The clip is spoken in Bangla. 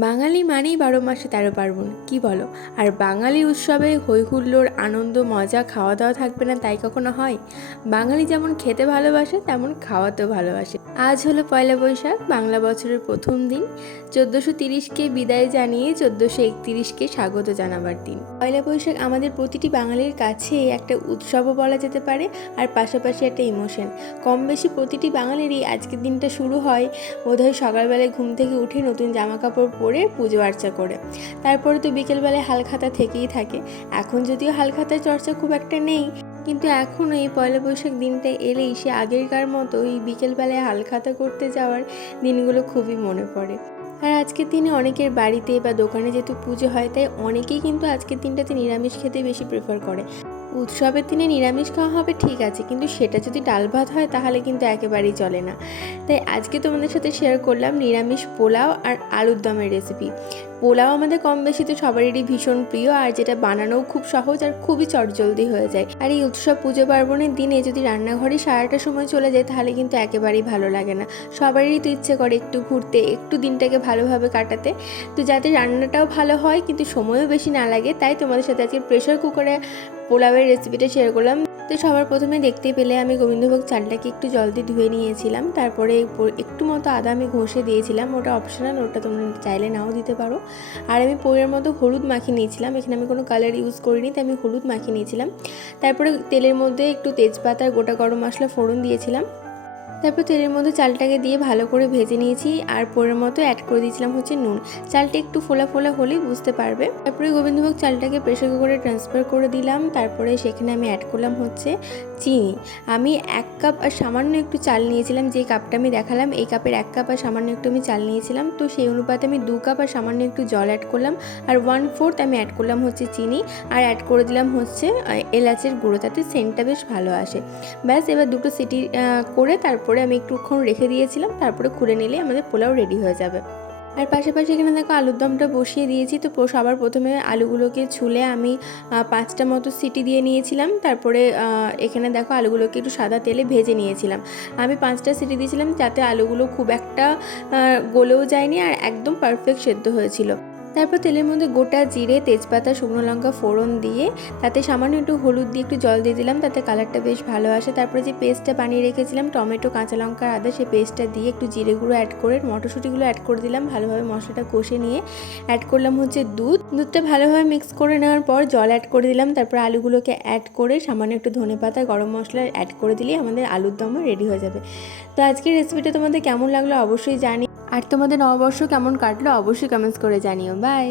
বাঙালি মানেই ১২ মাসে ১৩ পার্বণ, কি বলো? আর বাঙালি উৎসবে হই হুল্লোড়, আনন্দ, মজা, খাওয়া দাওয়া থাকবে না তাই কখনো হয়? বাঙালি যেমন খেতে ভালোবাসে তেমন খাওয়াতেও ভালোবাসে। আজ হলো পয়লা বৈশাখ, বাংলা বছরের প্রথম দিন। ১৪৩০কে বিদায় জানিয়ে ১৪৩১কে স্বাগত জানাবার দিন। পয়লা বৈশাখ আমাদের প্রতিটি বাঙালির কাছে একটা উৎসবও বলা যেতে পারে, আর পাশাপাশি একটা ইমোশন। কম বেশি প্রতিটি বাঙালিরই আজকের দিনটা শুরু হয় বোধহয় সকালবেলায় ঘুম থেকে উঠে নতুন জামা কাপড় পরে পুজো আর্চা করে। তারপরে তো বিকেলবেলায় হালখাতা থেকেই থাকে। এখন যদিও হালখাতার চর্চা খুব একটা নেই, কিন্তু এখনও এই পয়লা বৈশাখ দিনটা এলেই সে আগেরকার মতো এই বিকেলবেলায় হালখাতা করতে যাওয়ার দিনগুলো খুবই মনে পড়ে। আর আজকের দিনে অনেকের বাড়িতে বা দোকানে যেহেতু পুজো হয়, তাই অনেকেই কিন্তু আজকের দিনটাতে নিরামিষ খেতে বেশি প্রেফার করে। উৎসবের দিনে নিরামিষ খাওয়া হবে ঠিক আছে, কিন্তু সেটা যদি ডাল ভাত হয় তাহলে কিন্তু একেবারেই চলে না। তাই আজকে তোমাদের সাথে শেয়ার করলাম নিরামিষ পোলাও আর আলুর দমের রেসিপি। পোলাও আমাদের কম বেশি তো সবারই ভীষণ প্রিয়, আর যেটা বানানোও খুব সহজ আর খুবই চটজলদি হয়ে যায়। আর এই উৎসব পুজো পার্বণের দিনে যদি রান্নাঘরে সারাটা সময় চলে যায় তাহলে কিন্তু একেবারেই ভালো লাগে না। সবারই তো ইচ্ছে করে একটু ঘুরতে, একটু দিনটাকে ভালোভাবে কাটাতে। তো যাতে রান্নাটাও ভালো হয় কিন্তু সময়ও বেশি না লাগে, তাই তোমাদের সাথে আজকে প্রেশার কুকারে পোলাওয়ের রেসিপিটা শেয়ার করলাম। তো সবার প্রথমে দেখতে পেলে আমি গোবিন্দভোগ চালটাকে একটু জল দিয়ে ধুয়ে নিয়েছিলাম। তারপরে একটু মতো আদা আমি ঘষে দিয়েছিলাম, ওটা অপশনাল, ওটা তোমরা চাইলে নাও দিতে পারো। আর আমি পরিমাণ মতো হলুদ মাখিয়ে নিয়েছিলাম, এখানে আমি কোনো কালার ইউজ করিনি, তাই আমি হলুদ মাখিয়ে নিয়েছিলাম। তারপরে তেলের মধ্যে একটু তেজপাতা আর গোটা গরম মশলা ফোড়ন দিয়েছিলাম। তারপর তেলের মধ্যে চালটাকে দিয়ে ভালো করে ভেজে নিয়েছি, আর পরের মতো অ্যাড করে দিয়েছিলাম হচ্ছে নুন। চালটা একটু ফোলা ফোলা হলেই বুঝতে পারবে। তারপরে গোবিন্দভোগ চালটাকে প্রেসার কুকারে ট্রান্সফার করে দিলাম। তারপরে সেখানে আমি অ্যাড করলাম হচ্ছে চিনি। আমি 1 কাপ আর সামান্য একটু চাল নিয়েছিলাম, যে কাপটা আমি দেখালাম এই কাপের 1 কাপ আর সামান্য একটু আমি চাল নিয়েছিলাম। তো সেই অনুপাতে আমি 2 কাপ আর সামান্য একটু জল অ্যাড করলাম, আর 1/4 আমি অ্যাড করলাম হচ্ছে চিনি, আর অ্যাড করে দিলাম হচ্ছে এলাচের গুঁড়ো, তাতে সেন্টটা বেশ ভালো আসে। ব্যাস, এবার দুটো সিটি করে তারপরে আমি একটুক্ষণ রেখে দিয়েছিলাম। তারপরে খুলে নিলে আমাদের পোলাও রেডি হয়ে যাবে। আর পাশাপাশি এখানে দেখো আলুর দমটা বসিয়ে দিয়েছি। তো সবার প্রথমে আলুগুলোকে ছুলে আমি 5টা মতো সিটি দিয়ে নিয়েছিলাম। তারপরে এখানে দেখো আলুগুলোকে একটু সাদা তেলে ভেজে নিয়েছিলাম। আমি 5টা সিটি দিয়েছিলাম যাতে আলুগুলো খুব একটা গলেও যায়নি আর একদম পারফেক্ট সেদ্ধ হয়েছিল। তারপর তেলের মধ্যে গোটা জিরে, তেজপাতা, শুকনো লঙ্কা ফোড়ন দিয়ে তাতে সামান্য একটু হলুদ দিয়ে একটু জল দিয়ে দিলাম, তাতে কালারটা বেশ ভালো আসে। তারপরে যে পেস্টটা বানিয়ে রেখেছিলাম টমেটো, কাঁচা লঙ্কা, আদা, সেই পেস্টটা দিয়ে একটু জিরে গুঁড়ো অ্যাড করে মটরশুঁটিগুলো অ্যাড করে দিলাম। ভালোভাবে মশলাটা কষে নিয়ে অ্যাড করলাম হচ্ছে দুধটা ভালোভাবে মিক্স করে নেওয়ার পর জল অ্যাড করে দিলাম। তারপর আলুগুলোকে অ্যাড করে সামান্য একটু ধনেপাতা, গরম মশলা অ্যাড করে দিলেই আমাদের আলুর দমও রেডি হয়ে যাবে। তো আজকের রেসিপিটা তোমাদের কেমন লাগলো অবশ্যই জানি, আর তোমাদের নববর্ষ কেমন কাটলো অবশ্যই কমেন্টস করে জানিও। বাই।